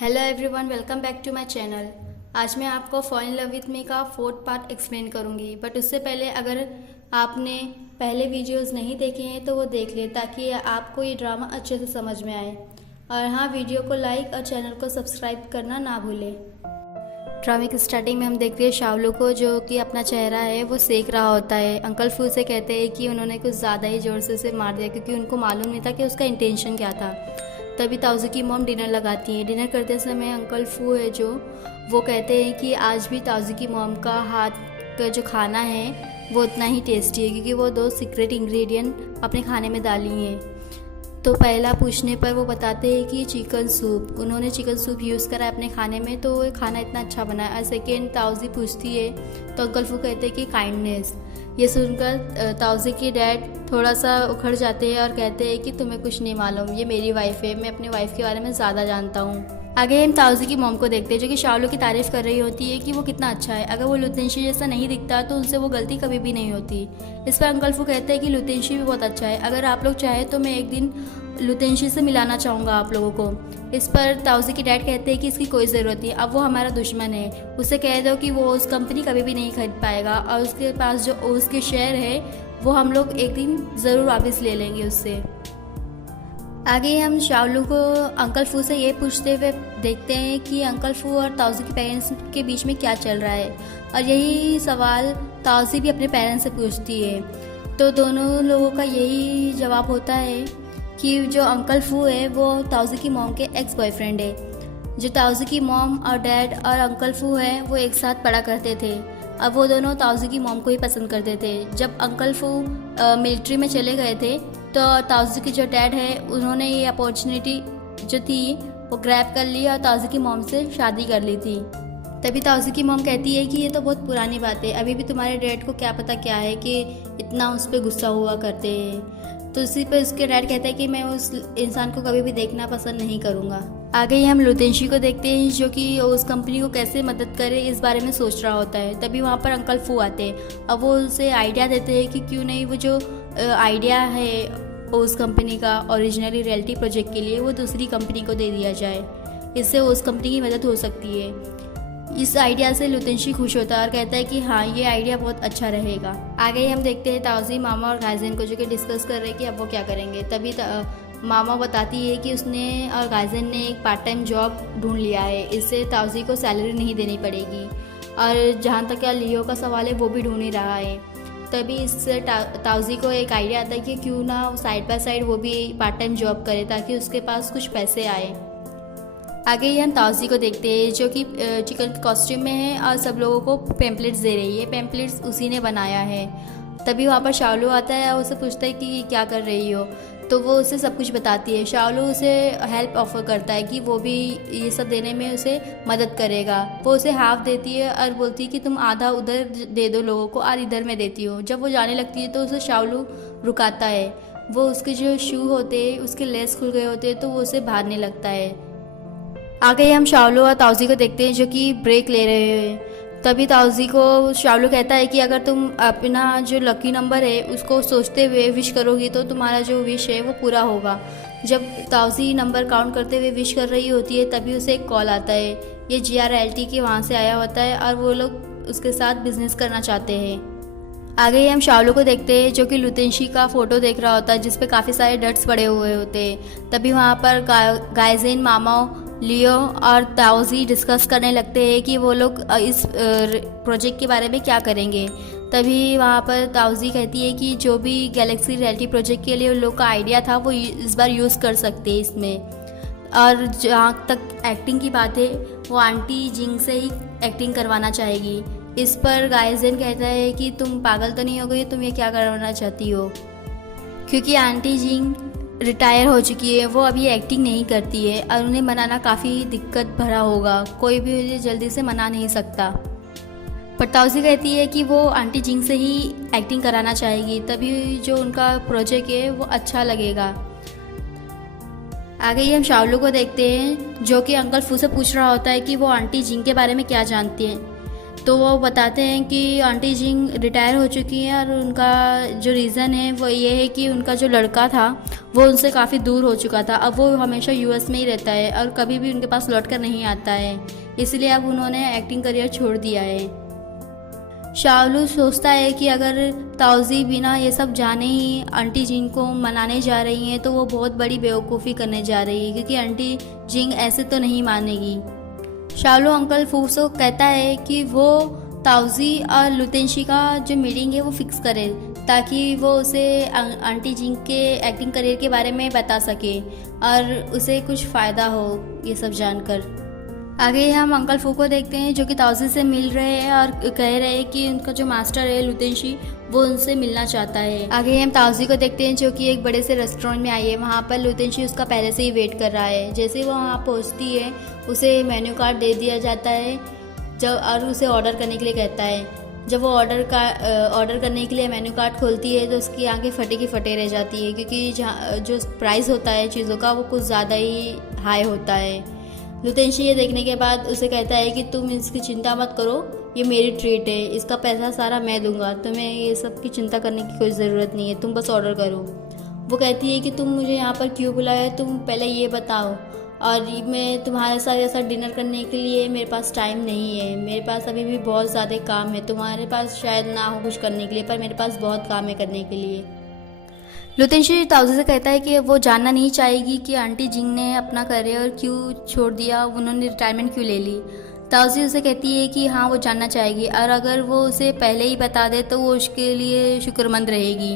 Hello everyone, welcome back to my channel. आज मैं आपको fall in love with me का 4th पार्ट एक्सप्लेन करूंगी। बट उससे पहले अगर आपने पहले वीडियोस नहीं देखे हैं तो वो देख लें ताकि आपको ये ड्रामा अच्छे से समझ में आए। और हाँ, वीडियो को लाइक और चैनल को सब्सक्राइब करना ना भूलें। ड्रामे की स्टार्टिंग में हम देखते हैं शावलू को, जो कि अपना चेहरा है वो सेक रहा होता है। अंकल फू से कहते हैं कि उन्होंने कुछ ज़्यादा ही ज़ोर से उसे मार दिया क्योंकि उनको मालूम नहीं था कि उसका इंटेंशन क्या था। तभी ताउजी की मॉम डिनर लगाती है। डिनर करते समय अंकल फू है जो वो कहते हैं कि आज भी ताउजी की मॉम का हाथ का जो खाना है वो उतना ही टेस्टी है क्योंकि वो 2 सीक्रेट इंग्रेडिएंट अपने खाने में डाली हैं। तो पहला पूछने पर वो बताते हैं कि चिकन सूप, उन्होंने चिकन सूप यूज़ करा है अपने खाने में तो वो खाना इतना अच्छा बना है। और सेकेंड ताउजी पूछती है तो अंकल फू कहते हैं कि काइंडनेस। ये सुनकर ताउजी के डैड थोड़ा सा उखड़ जाते हैं और कहते हैं कि तुम्हें कुछ नहीं मालूम, ये मेरी वाइफ है, मैं अपनी वाइफ के बारे में ज़्यादा जानता हूँ। आगे हम ताउजी की मॉम को देखते हैं जो कि शावलू की तारीफ़ कर रही होती है कि वो कितना अच्छा है। अगर वो लुतेंशी जैसा नहीं दिखता तो उनसे वो गलती कभी भी नहीं होती। इस पर अंकल फू कहते हैं कि लुतेंशी भी बहुत अच्छा है, अगर आप लोग चाहें तो मैं एक दिन लुतेंशी से मिलाना चाहूँगा आप लोगों को। इस पर ताउजी के डैड कहते हैं कि इसकी कोई ज़रूरत नहीं, अब वो हमारा दुश्मन है, उसे कह दो कि वो उस कंपनी कभी भी नहीं खरीद पाएगा और उसके पास जो उसके शेयर है वो हम लोग एक दिन ज़रूर वापस ले लेंगे उससे। आगे हम शावलू को अंकल फू से ये पूछते हुए देखते हैं कि अंकल फू और ताउजी के पेरेंट्स के बीच में क्या चल रहा है, और यही सवाल ताउजी भी अपने पेरेंट्स से पूछती है। तो दोनों लोगों का यही जवाब होता है कि जो अंकल फू है वो ताउजी की मॉम के एक्स बॉयफ्रेंड है। जो ताउजी की मॉम और डैड और अंकल फू है वो एक साथ पढ़ा करते थे। अब वो दोनों ताउजी की मॉम को ही पसंद करते थे। जब अंकल फू मिलिट्री में चले गए थे तो ताउजी की जो डैड है उन्होंने ये अपॉर्चुनिटी जो थी वो ग्रैब कर ली और ताउजी की मॉम से शादी कर ली थी। तभी ताउजी की मॉम कहती है कि ये तो बहुत पुरानी बात है, अभी भी तुम्हारे डैड को क्या पता क्या है कि इतना उस पर गुस्सा हुआ करते हैं। तो इसी पर उसके डैड कहता है कि मैं उस इंसान को कभी भी देखना पसंद नहीं करूँगा। आगे ही हम लुतेंशी को देखते हैं जो कि उस कंपनी को कैसे मदद करे इस बारे में सोच रहा होता है। तभी वहाँ पर अंकल फू आते हैं। अब वो उसे आइडिया देते हैं कि क्यों नहीं वो जो आइडिया है उस कंपनी का ओरिजिनली रियलिटी प्रोजेक्ट के लिए वो दूसरी कंपनी को दे दिया जाए, इससे उस कंपनी की मदद हो सकती है। इस आइडिया से लुतेंशी खुश होता है और कहता है कि हाँ, ये आइडिया बहुत अच्छा रहेगा। आगे हम देखते हैं ताउजी, मामा और गाइजेन को जो कि डिस्कस कर रहे हैं कि अब वो क्या करेंगे। तभी मामा बताती है कि उसने और गाइजेन ने एक पार्ट टाइम जॉब ढूंढ लिया है, इससे ताउजी को सैलरी नहीं देनी पड़ेगी। और जहाँ तक क्या लियो का सवाल है वो भी ढूंढ ही रहा है। तभी इससे ताउजी को एक आइडिया आता है कि क्यों ना साइड बाय साइड वो भी पार्ट टाइम जॉब करे ताकि उसके पास कुछ पैसे आए। आगे ही हम ताउजी को देखते हैं जो कि चिकन कॉस्ट्यूम में है और सब लोगों को पैम्पलेट्स दे रही है। पैम्पलेट्स उसी ने बनाया है। तभी वहाँ पर शावलू आता है और उसे पूछता है कि क्या कर रही हो, तो वो उसे सब कुछ बताती है। शावलू उसे हेल्प ऑफर करता है कि वो भी ये सब देने में उसे मदद करेगा। वो उसे हाफ देती है और बोलती है कि तुम आधा उधर दे दो लोगों को और इधर मैं देती हूँ। जब वो जाने लगती है तो उसे शावलू रुकाता है। वो उसके जो शू होते हैं उसके लेस खुल गए होते हैं तो वो उसे भागने लगता है। आगे हम शावलू और ताउजी को देखते हैं जो कि ब्रेक ले रहे हैं। तभी ताउजी को शावलू कहता है कि अगर तुम अपना जो लकी नंबर है उसको सोचते हुए विश करोगी तो तुम्हारा जो विश है वो पूरा होगा। जब ताउजी नंबर काउंट करते हुए विश कर रही होती है तभी उसे एक कॉल आता है। ये GRLT के वहाँ से आया होता है और वो लोग उसके साथ बिजनेस करना चाहते हैं। आगे हम शावलू को देखते हैं जो कि लुतेंशी का फोटो देख रहा होता है जिसपे काफ़ी सारे डट्स पड़े हुए होते हैं। तभी वहाँ पर गाइजेन, मामा, लियो और ताउजी डिस्कस करने लगते हैं कि वो लोग इस प्रोजेक्ट के बारे में क्या करेंगे। तभी वहाँ पर ताउजी कहती है कि जो भी गैलेक्सी रियलिटी प्रोजेक्ट के लिए उन लोग का आइडिया था वो इस बार यूज़ कर सकते हैं इसमें। और जहाँ तक एक्टिंग की बात है वो आंटी जिंग से ही एक्टिंग करवाना चाहेगी। इस पर गाइजेन कहता है कि तुम पागल तो नहीं हो गई, तुम ये क्या करवाना चाहती हो, क्योंकि आंटी जिंग रिटायर हो चुकी है, वो अभी एक्टिंग नहीं करती है और उन्हें मनाना काफ़ी दिक्कत भरा होगा, कोई भी उन्हें जल्दी से मना नहीं सकता। पर ताउजी कहती है कि वो आंटी जिंग से ही एक्टिंग कराना चाहेगी, तभी जो उनका प्रोजेक्ट है वो अच्छा लगेगा। आगे ही हम शावलू को देखते हैं जो कि अंकल फू से पूछ रहा होता है कि वो आंटी जिंग के बारे में क्या जानती हैं। तो वो बताते हैं कि आंटी जिंग रिटायर हो चुकी हैं और उनका जो रीज़न है वो ये है कि उनका जो लड़का था वो उनसे काफ़ी दूर हो चुका था। अब वो हमेशा यूएस में ही रहता है और कभी भी उनके पास लौट कर नहीं आता है, इसलिए अब उन्होंने एक्टिंग करियर छोड़ दिया है। शाओलू सोचता है कि अगर ताओजी बिना ये सब जाने ही आंटी जिंग को मनाने जा रही हैं तो वो बहुत बड़ी बेवकूफ़ी करने जा रही है, क्योंकि आंटी जिंग ऐसे तो नहीं मानेगी। शाओलू अंकल फूसो कहता है कि वो ताओजी और लुतेंशी का जो मीटिंग है वो फिक्स करे, ताकि वो उसे आंटी जिंग के एक्टिंग करियर के बारे में बता सके और उसे कुछ फ़ायदा हो ये सब जानकर। आगे हम अंकल फू को देखते हैं जो कि ताओजी से मिल रहे हैं और कह रहे हैं कि उनका जो मास्टर है लुतेंशी वो उनसे मिलना चाहता है। आगे हम ताओजी को देखते हैं जो कि एक बड़े से रेस्टोरेंट में आई है। वहाँ पर लुतेंशी उसका पहले से ही वेट कर रहा है। जैसे वो वहाँ पहुँचती है उसे मेन्यू कार्ड दे दिया जाता है और उसे ऑर्डर करने के लिए कहता है। जब वो ऑर्डर करने के लिए मेन्यू कार्ड खोलती है तो उसकी आंखें फटे की फटे रह जाती है, क्योंकि जो प्राइस होता है चीज़ों का वो कुछ ज़्यादा ही हाई होता है। लुतेंशी ये देखने के बाद उसे कहता है कि तुम इसकी चिंता मत करो, ये मेरी ट्रीट है, इसका पैसा सारा मैं दूंगा, तुम्हें ये सब की चिंता करने की कोई ज़रूरत नहीं है, तुम बस ऑर्डर करो। वो कहती है कि तुम मुझे यहाँ पर क्यों बुलाया है, तुम पहले ये बताओ, और मैं तुम्हारे साथ ऐसा डिनर करने के लिए मेरे पास टाइम नहीं है, मेरे पास अभी भी बहुत ज़्यादा काम है, तुम्हारे पास शायद ना हो कुछ करने के लिए, पर मेरे पास बहुत काम है करने के लिए। लुतेंशी ताओजी से कहता है कि वो जानना नहीं चाहेगी कि आंटी जिंग ने अपना करियर क्यों छोड़ दिया, उन्होंने रिटायरमेंट क्यों ले ली। ताओजी उसे कहती है कि हाँ वो जानना चाहेगी, और अगर वो उसे पहले ही बता दे तो वो उसके लिए शुक्रमंद रहेगी।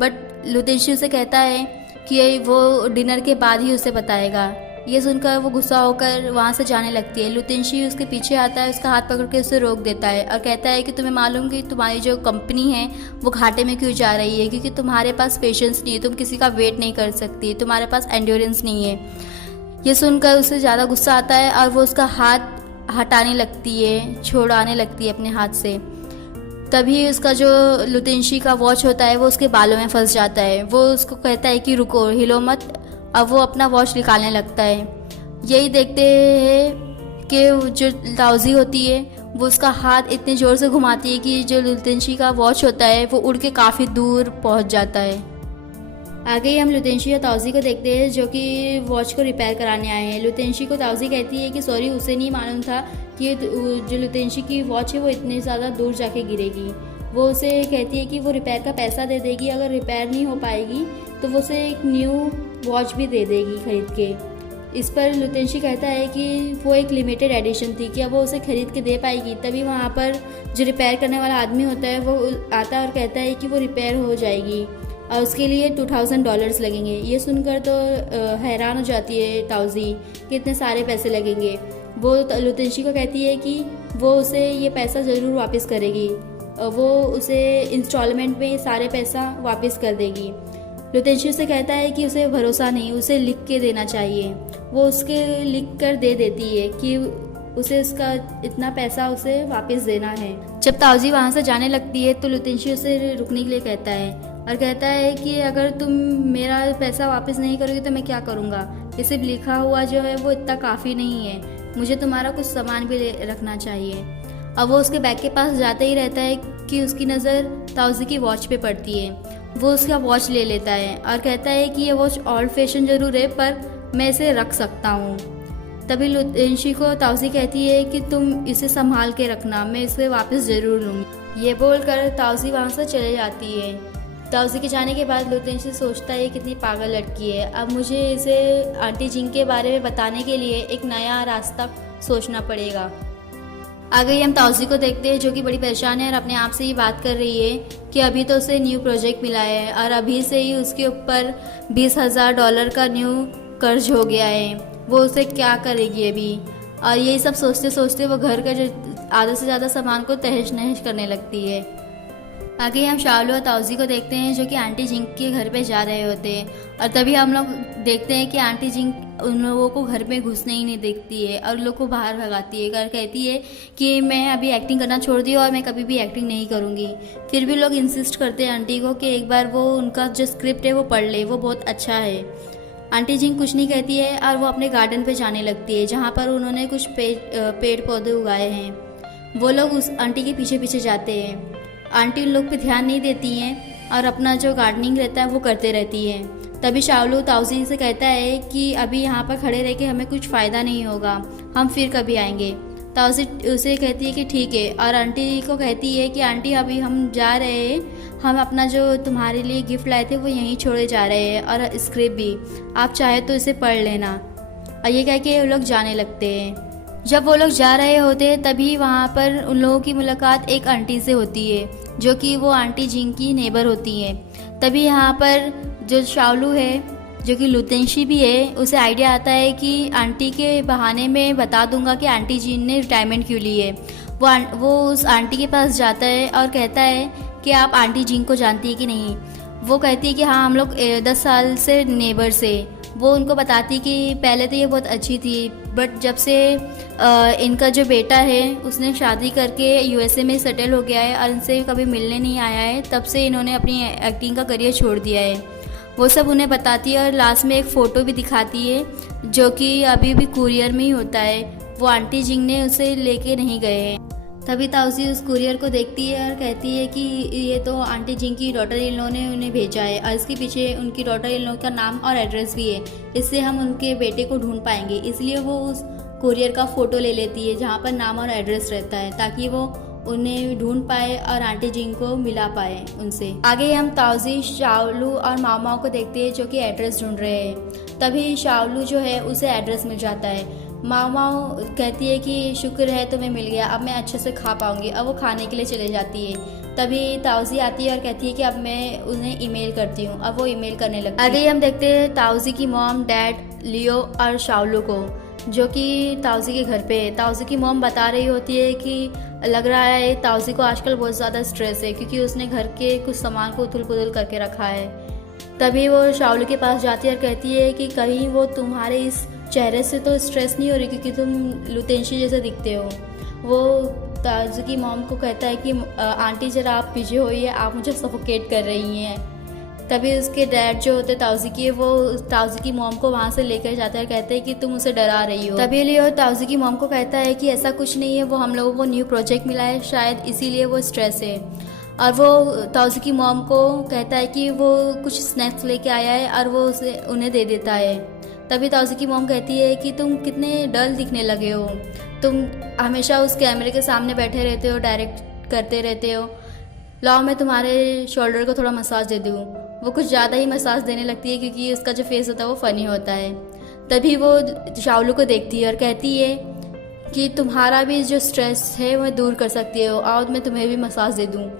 बट लुतेंशी उसे कहता है कि वो डिनर के बाद ही उसे बताएगा। ये सुनकर वो गुस्सा होकर वहाँ से जाने लगती है। लुतेंशी उसके पीछे आता है, उसका हाथ पकड़ के उसे रोक देता है और कहता है कि तुम्हें मालूम कि तुम्हारी जो कंपनी है वो घाटे में क्यों जा रही है, क्योंकि तुम्हारे पास पेशेंस नहीं है, तुम किसी का वेट नहीं कर सकती, तुम्हारे पास एंड्योरेंस नहीं है। ये सुनकर उसे ज़्यादा गुस्सा आता है और वो उसका हाथ हटाने लगती है, छोड़ाने लगती है अपने हाथ से। तभी उसका जो लुतेंशी का वॉच होता है वो उसके बालों में फंस जाता है। वो उसको कहता है कि रुको, हिलो मत। अब वो अपना वॉच निकालने लगता है। यही देखते हैं कि जो ताओजी होती है वो उसका हाथ इतने ज़ोर से घुमाती है कि जो लुतेंशी का वॉच होता है वो उड़ के काफ़ी दूर पहुंच जाता है। आगे ही हम लुतेंशी और ताओजी को देखते हैं जो कि वॉच को रिपेयर कराने आए हैं। लुतेंशी को ताओजी कहती है कि सॉरी, उसे नहीं मालूम था कि जो लुतेंशी की वॉच है वो इतने ज़्यादा दूर जाके गिरेगी। वो उसे कहती है कि वो रिपेयर का पैसा दे देगी, अगर रिपेयर नहीं हो पाएगी तो वो उसे एक न्यू वॉच भी दे देगी खरीद के। इस पर लुतेंशी कहता है कि वो एक लिमिटेड एडिशन थी, क्या वो उसे खरीद के दे पाएगी। तभी वहाँ पर जो रिपेयर करने वाला आदमी होता है वो आता है और कहता है कि वो रिपेयर हो जाएगी और उसके लिए $2000 लगेंगे। ये सुनकर तो हैरान हो जाती है ताओजी कि इतने सारे पैसे लगेंगे। वो लुतेंशी को कहती है कि वो उसे ये पैसा ज़रूर वापस करेगी, वो उसे इंस्टॉलमेंट में सारे पैसा वापस कर देगी। लुतेंशी से कहता है कि उसे भरोसा नहीं, उसे लिख के देना चाहिए। वो उसके लिख कर दे देती है कि उसे उसका इतना पैसा उसे वापस देना है। जब ताओजी वहाँ से जाने लगती है तो लुतेंशी उसे रुकने के लिए कहता है और कहता है कि अगर तुम मेरा पैसा वापस नहीं करोगे तो मैं क्या करूँगा, ये सिर्फ लिखा हुआ जो है वो इतना काफ़ी नहीं है, मुझे तुम्हारा कुछ सामान भी रखना चाहिए। अब वो उसके बैग के पास जाते ही रहता है कि उसकी नज़र ताओजी की वॉच पे पड़ती है। वो उसका वॉच ले लेता है और कहता है कि ये वॉच ओल्ड फैशन ज़रूर है पर मैं इसे रख सकता हूँ। तभी लुतेंशी को ताओजी कहती है कि तुम इसे संभाल के रखना, मैं इसे वापस ज़रूर लूँगी। ये बोलकर ताओजी वहाँ से चले जाती है। ताओजी के जाने के बाद लुतेंशी सोचता है कितनी पागल लड़की है, अब मुझे इसे आंटी जिंग के बारे में बताने के लिए एक नया रास्ता सोचना पड़ेगा। आगे हम ताओजी को देखते हैं जो कि बड़ी परेशान है और अपने आप से ही बात कर रही है कि अभी तो उसे न्यू प्रोजेक्ट मिला है और अभी से ही उसके ऊपर $20,000 का न्यू कर्ज हो गया है, वो उसे क्या करेगी अभी। और यही सब सोचते सोचते वो घर का जो आधे से ज़्यादा सामान को तहस नहस करने लगती है। आगे हम शाओलू और ताओजी को देखते हैं जो कि आंटी जिंग के घर पे जा रहे होते हैं और तभी हम लोग देखते हैं कि आंटी जिंग उन लोगों को घर में घुसने ही नहीं देखती है और लोग को बाहर भगाती है और कहती है कि मैं अभी एक्टिंग करना छोड़ दी और मैं कभी भी एक्टिंग नहीं करूँगी। फिर भी लोग इंसिस्ट करते हैं आंटी को कि एक बार वो उनका जो स्क्रिप्ट है वो पढ़ ले, वो बहुत अच्छा है। आंटी जिंग कुछ नहीं कहती है और वो अपने गार्डन पे जाने लगती है जहाँ पर उन्होंने कुछ पेड़ पौधे उगाए हैं। वो लोग उस आंटी के पीछे पीछे जाते हैं। आंटी उन लोग पे ध्यान नहीं देती हैं और अपना जो गार्डनिंग रहता है वो करते रहती है। तभी शाओलू ताउजी से कहता है कि अभी यहाँ पर खड़े रह के हमें कुछ फ़ायदा नहीं होगा, हम फिर कभी आएंगे। ताउजी उसे कहती है कि ठीक है, और आंटी को कहती है कि आंटी अभी हम जा रहे हैं, हम अपना जो तुम्हारे लिए गिफ्ट लाए थे वो यहीं छोड़े जा रहे हैं, और स्क्रिप्ट भी आप चाहे तो इसे पढ़ लेना। और ये कह के वो लोग जाने लगते हैं। जब वो लोग जा रहे होते हैं तभी वहाँ पर उन लोगों की मुलाकात एक आंटी से होती है, जो कि वो आंटी जिंग की नेबर होती हैं। तभी यहाँ पर जो शाओलू है, जो कि लुतेंशी भी है, उसे आइडिया आता है कि आंटी के बहाने में बता दूंगा कि आंटी जिन ने रिटायरमेंट क्यों ली है। वो उस आंटी के पास जाता है और कहता है कि आप आंटी जिंग को जानती है कि नहीं। वो कहती है कि हाँ, हम लोग 10 साल से नेबर से। वो उनको बताती कि पहले तो ये बहुत अच्छी थी, बट जब से इनका जो बेटा है उसने शादी करके यूएसए में सेटल हो गया है और इनसे कभी मिलने नहीं आया है, तब से इन्होंने अपनी एक्टिंग का करियर छोड़ दिया है। वो सब उन्हें बताती है और लास्ट में एक फ़ोटो भी दिखाती है, जो कि अभी भी कुरियर में ही होता है। वो आंटी जिंग ने उसे लेके नहीं गए हैं। तभी ताउजी उस कुरियर को देखती है और कहती है कि ये तो आंटी जिंग की डॉटर इन लॉ ने उन्हें भेजा है, और इसके पीछे उनकी डॉटर इन लॉ का नाम और एड्रेस भी है, इससे हम उनके बेटे को ढूंढ पाएंगे। इसलिए वो उस कुरियर का फ़ोटो ले लेती है जहाँ पर नाम और एड्रेस रहता है, ताकि वो उन्हें ढूंढ पाए और आंटी जिंग को मिला पाए उनसे। आगे हम ताउजी, शाओलू और माओ को देखते हैं, जो कि एड्रेस ढूंढ रहे हैं। तभी शाओलू जो है उसे एड्रेस मिल जाता है। माओ कहती है कि शुक्र है तुम्हें मिल गया, अब मैं अच्छे से खा पाऊंगी। अब वो खाने के लिए चले जाती है। तभी ताउजी आती है और कहती है कि अब मैं उन्हें ईमेल करती हूँ। अब वो ईमेल करने लगती है। आगे हम देखते हैं ताउजी की मॉम, डैड, लियो और शाओलू को, जो कि ताउजी के घर पे है। ताउजी की मॉम बता रही होती है कि लग रहा है ताउजी को आजकल बहुत ज़्यादा स्ट्रेस है, क्योंकि उसने घर के कुछ सामान को उथल पुथल करके रखा है। तभी वो शाओलू के पास जाती है और कहती है कि कहीं वो तुम्हारे इस चेहरे से तो स्ट्रेस नहीं हो रही, क्योंकि तुम लुतेंशी जैसे दिखते हो। वो ताउजी की मॉम को कहता है कि आंटी जरा आप पीछे होइए, आप मुझे सफोकेट कर रही हैं। तभी उसके डैड जो होते ताउजी की, वो ताउजी की मॉम को वहाँ से लेकर जाते हैं और कहते हैं कि तुम उसे डरा रही हो। तभी लियो ताउजी की मॉम को कहता है कि ऐसा कुछ नहीं है, वो हम लोगों को न्यू प्रोजेक्ट मिला है, शायद इसीलिए वो स्ट्रेस है। और वो ताउजी की मॉम को कहता है कि वो कुछ स्नैक्स लेके आया है और वो उसे उन्हें दे देता है। तभी ताउजी की मॉम कहती है कि तुम कितने डल दिखने लगे हो, तुम हमेशा उस कैमरे के सामने बैठे रहते हो, डायरेक्ट करते रहते हो, लाओ मैं तुम्हारे शोल्डर को थोड़ा मसाज दे दूँ। वो कुछ ज़्यादा ही मसाज देने लगती है, क्योंकि उसका जो फेस होता है वो फ़नी होता है। तभी वो शाओलू को देखती है और कहती है कि तुम्हारा भी जो स्ट्रेस है वो दूर कर सकती हो, आओ मैं तुम्हें भी मसाज दे दूँ।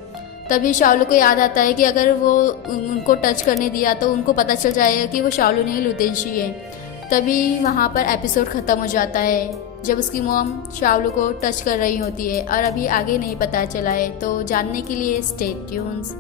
तभी शाओलू को याद आता है कि अगर वो उनको टच करने दिया तो उनको पता चल जाएगा कि वो शाओलू नहीं लुतेंशी है। तभी वहाँ पर एपिसोड ख़त्म हो जाता है, जब उसकी मॉम शाओलू को टच कर रही होती है, और अभी आगे नहीं पता चला है। तो जानने के लिए स्टे ट्यून्स।